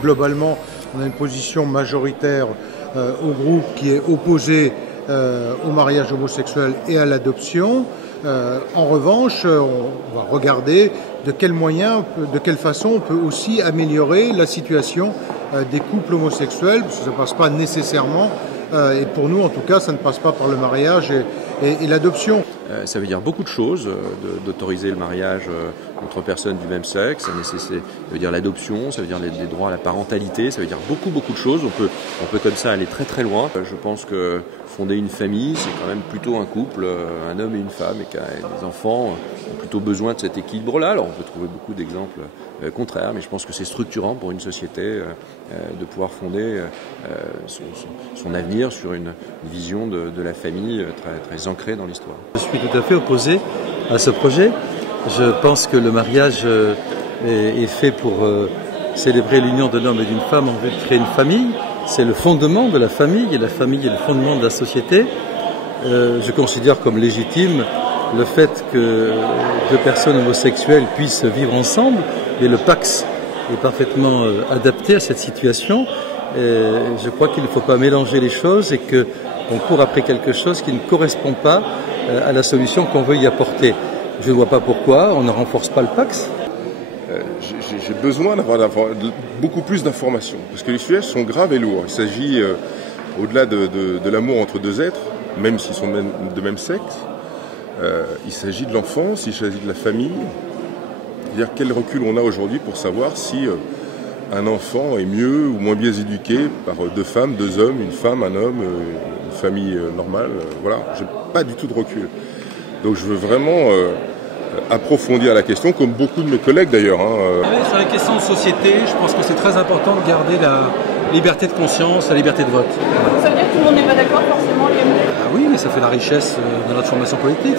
globalement, on a une position majoritaire au groupe qui est opposé au mariage homosexuel et à l'adoption. En revanche, on va regarder de quels moyens, de quelle façon on peut aussi améliorer la situation des couples homosexuels, parce que ça ne passe pas nécessairement, et pour nous en tout cas, ça ne passe pas par le mariage et l'adoption. Ça veut dire beaucoup de choses, d'autoriser le mariage entre personnes du même sexe, ça veut dire l'adoption, ça veut dire les droits à la parentalité, ça veut dire beaucoup de choses. On peut comme ça aller très loin. Je pense que fonder une famille, c'est quand même plutôt un couple, un homme et une femme, et les enfants ont plutôt besoin de cet équilibre-là. Alors on peut trouver beaucoup d'exemples contraires, mais je pense que c'est structurant pour une société de pouvoir fonder son avenir sur une vision de la famille très ancrée dans l'histoire. Je suis tout à fait opposé à ce projet. Je pense que le mariage est fait pour célébrer l'union d'un homme et d'une femme en vue de créer une famille. C'est le fondement de la famille, et la famille est le fondement de la société. Je considère comme légitime le fait que deux personnes homosexuelles puissent vivre ensemble, et le Pacs est parfaitement adapté à cette situation. Je crois qu'il ne faut pas mélanger les choses et qu'on court après quelque chose qui ne correspond pas à la solution qu'on veut y apporter. Je ne vois pas pourquoi on ne renforce pas le Pacs. J'ai besoin d'avoir beaucoup plus d'informations, parce que les sujets sont graves et lourds. Il s'agit, au-delà de l'amour entre deux êtres, même s'ils sont de même sexe, il s'agit de l'enfance, il s'agit de la famille. C'est-à-dire quel recul on a aujourd'hui pour savoir si un enfant est mieux ou moins bien éduqué par deux femmes, deux hommes, une femme, un homme, une famille normale. Voilà, j'ai pas du tout de recul. Donc je veux vraiment approfondir la question, comme beaucoup de mes collègues d'ailleurs. Sur la question de société, je pense que c'est très important de garder la liberté de conscience, la liberté de vote. Ça veut dire que tout le monde n'est pas d'accord forcément, Oui, mais ça fait la richesse de notre formation politique. Il ne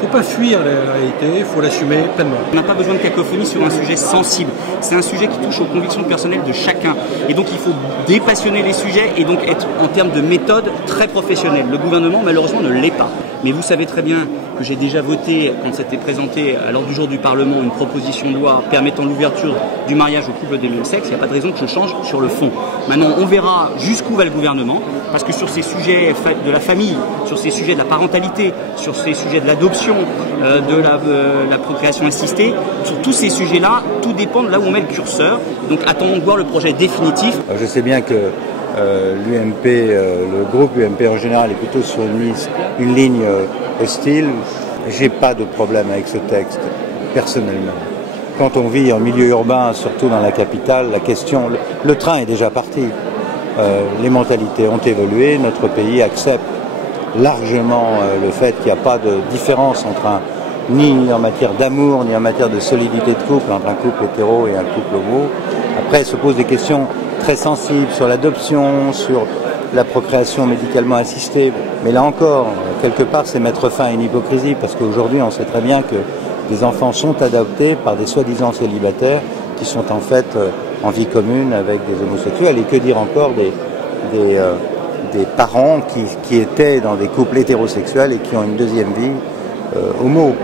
faut pas fuir la réalité, il faut l'assumer pleinement. On n'a pas besoin de cacophonie sur un sujet sensible. C'est un sujet qui touche aux convictions personnelles de chacun. Et donc il faut dépassionner les sujets et donc être en termes de méthode très professionnel. Le gouvernement malheureusement ne l'est pas. Mais vous savez très bien que j'ai déjà voté, quand c'était présenté à l'ordre du jour du Parlement, une proposition de loi permettant l'ouverture du mariage aux couples des mêmes sexes. Il n'y a pas de raison que je change sur le fond. Maintenant, on verra jusqu'où va le gouvernement, parce que sur ces sujets de la famille, sur ces sujets de la parentalité, sur ces sujets de l'adoption, de la procréation assistée, sur tous ces sujets-là, tout dépend de là où on met le curseur. Donc attendons de voir le projet définitif. Je sais bien que l'UMP, le groupe UMP en général est plutôt sur une ligne hostile. J'ai pas de problème avec ce texte, personnellement. Quand on vit en milieu urbain, surtout dans la capitale, la question, le train est déjà parti. Les mentalités ont évolué, notre pays accepte largement le fait qu'il n'y a pas de différence ni en matière d'amour, ni en matière de solidité de couple, entre un couple hétéro et un couple homo. Après, se posent des questions très sensibles sur l'adoption, sur la procréation médicalement assistée. Mais là encore, quelque part, c'est mettre fin à une hypocrisie, parce qu'aujourd'hui, on sait très bien que des enfants sont adoptés par des soi-disant célibataires qui sont en fait en vie commune avec des homosexuels. Et que dire encore des parents qui étaient dans des couples hétérosexuels et qui ont une deuxième vie homo.